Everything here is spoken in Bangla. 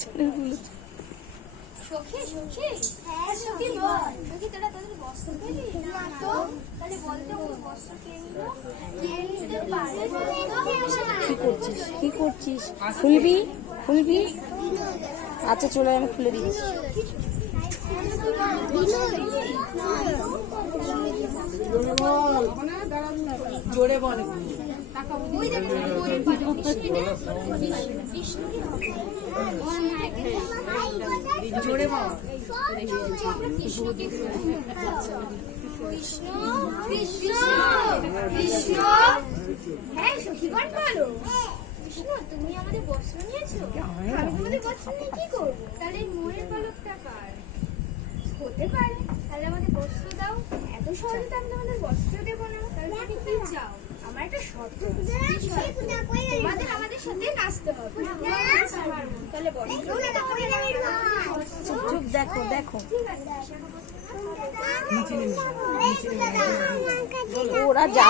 চ্যানেলগুলো সখী সখী হ্যাঁ সখী বল সখী তোরা তোদের বস্ত্র পেলি না তো তাহলে বলতে ওই বস্ত্র কে নিল কে নিতে পারে কি করছিস খুলবি খুলবি আচ্ছা চলে আমি খুলে দিচ্ছি জোরে বল ওই দেখো ওই জোরে বল কৃষ্ণকে কৃষ্ণ কৃষ্ণ কৃষ্ণ হ্যাঁ সখীগণ বলো কৃষ্ণ তুমি আমাদের বস্ত্র নিয়েছো আমি তোমাদের বস্ত্র নিয়ে কি করবো তাহলে মোড়ের পালকটা কার হতে পারে তাহলে আমাদের বস্ত্র দাও এত সহজে তো আমি তোমাদের বস্ত্র দেবো না তাহলে তুমি কি চাও আমার একটা শর্ত তোমাদের আমাদের সাথে নাচতে হবে তাহলে বস্ত্র চুপ দেখো দেখো ওরা যা